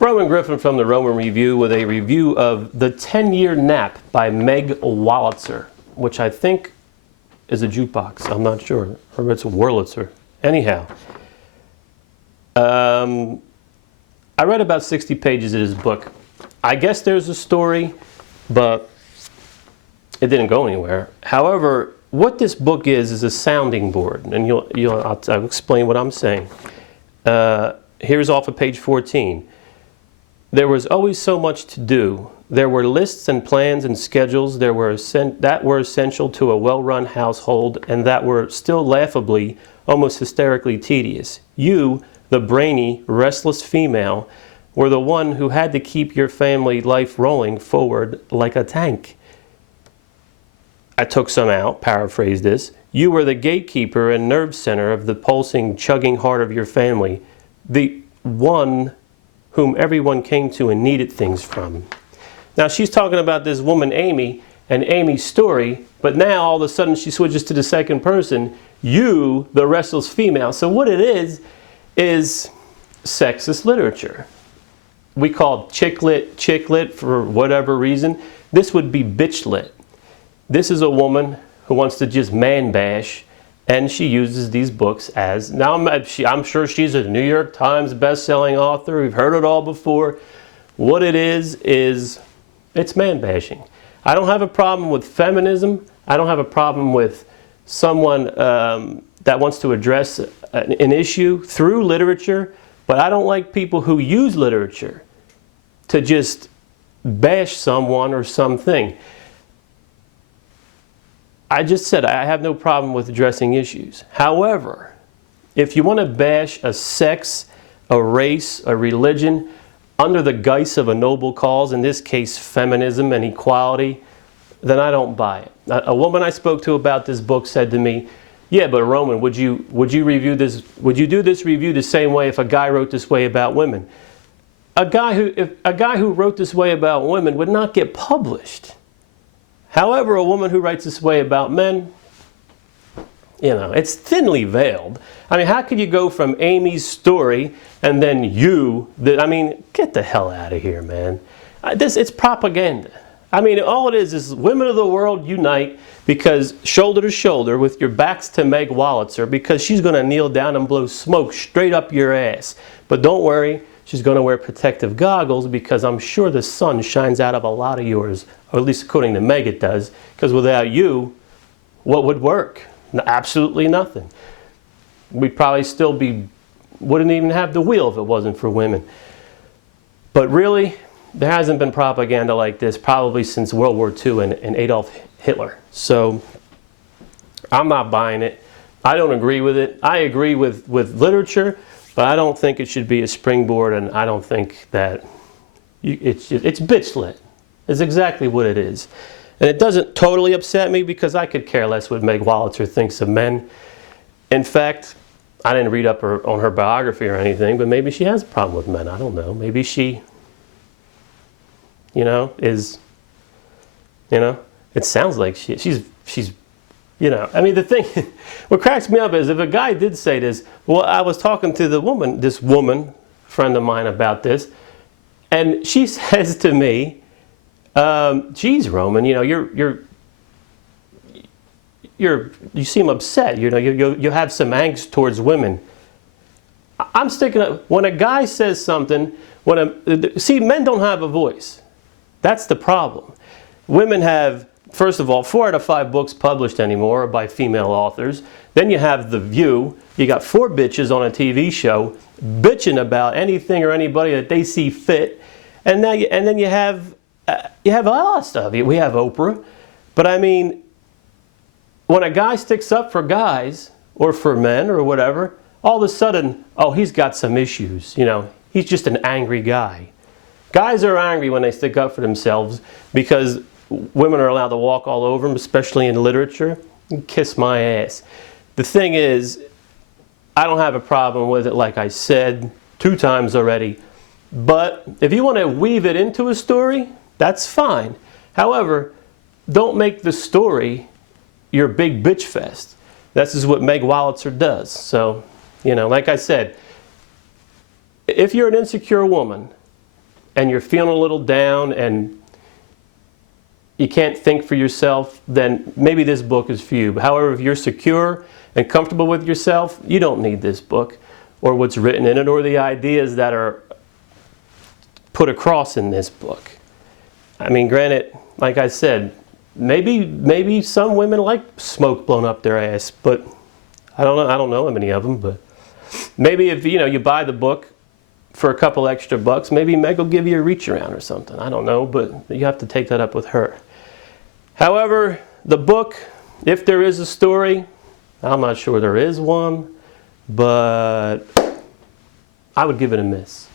Roman Griffen from the Roman Review with a review of The 10-Year Nap by Meg Wolitzer, which I think is a jukebox. I'm not sure. Or it's a Wolitzer. Anyhow, I read about 60 pages of this book. I guess there's a story, but it didn't go anywhere. However, what this book is a sounding board, and I'll explain what I'm saying. Here's off of page 14. There was always so much to do. There were lists and plans and schedules that were essential to a well-run household and that were still laughably, almost hysterically tedious. You, the brainy, restless female, were the one who had to keep your family life rolling forward like a tank. I took some out, paraphrase this. You were the gatekeeper and nerve center of the pulsing, chugging heart of your family, the one whom everyone came to and needed things from. Now she's talking about this woman Amy and Amy's story, but now all of a sudden she switches to the second person, you, the restless female. So what it is sexist literature. We call it chick lit for whatever reason. This would be bitch lit. This is a woman who wants to just man bash, and she uses these books as, now I'm sure she's a New York Times best-selling author. We've heard it all before. What it is it's man bashing. I don't have a problem with feminism. I don't have a problem with someone that wants to address an issue through literature, but I don't like people who use literature to just bash someone or something. I just said I have no problem with addressing issues. However, if you want to bash a sex, a race, a religion, under the guise of a noble cause, in this case feminism and equality, then I don't buy it. A woman I spoke to about this book said to me, yeah, but Roman, would you review this? Would you do this review the same way if a guy wrote this way about women? If a guy who wrote this way about women would not get published. However, a woman who writes this way about men, it's thinly veiled. I mean, how could you go from Amy's story and then get the hell out of here, man. It's propaganda. I mean, all it is women of the world unite because shoulder to shoulder with your backs to Meg Wolitzer, because she's going to kneel down and blow smoke straight up your ass. But don't worry, she's going to wear protective goggles because I'm sure the sun shines out of a lot of yours, or at least according to Meg it does, because without you, what would work? Absolutely nothing. We'd probably still wouldn't even have the wheel if it wasn't for women. But really, there hasn't been propaganda like this probably since World War II and Adolf Hitler. So I'm not buying it. I don't agree with it. I agree with literature, but I don't think it should be a springboard, and I don't think that it's bitch lit. It's exactly what it is. And it doesn't totally upset me because I could care less what Meg Wolitzer thinks of men. In fact, I didn't read up on her biography or anything, but maybe she has a problem with men. I don't know. Maybe she, it sounds like she's I mean, the thing, what cracks me up is if a guy did say this, well, I was talking to this woman, friend of mine, about this, and she says to me, geez, Roman, you seem upset. You have some angst towards women. I'm sticking up. When a guy says something, men don't have a voice. That's the problem. Women have, first of all, 4 out of 5 books published anymore are by female authors. Then you have The View. You got 4 bitches on a TV show bitching about anything or anybody that they see fit. And then you have a lot of stuff. We have Oprah. But I mean, when a guy sticks up for guys or for men or whatever, all of a sudden, oh, he's got some issues. He's just an angry guy. Guys are angry when they stick up for themselves because women are allowed to walk all over them, especially in literature. Kiss my ass. The thing is, I don't have a problem with it, like I said 2 times already. But if you want to weave it into a story, that's fine. However, don't make the story your big bitch fest. This is what Meg Wolitzer does. So, like I said, if you're an insecure woman and you're feeling a little down and you can't think for yourself, then maybe this book is for you. However, if you're secure and comfortable with yourself, you don't need this book or what's written in it or the ideas that are put across in this book. I mean, granted, like I said, maybe some women like smoke blown up their ass, but I don't know many of them, but maybe if you buy the book for a couple extra bucks, maybe Meg will give you a reach around or something. I don't know, but you have to take that up with her. However, the book, if there is a story, I'm not sure there is one, but I would give it a miss.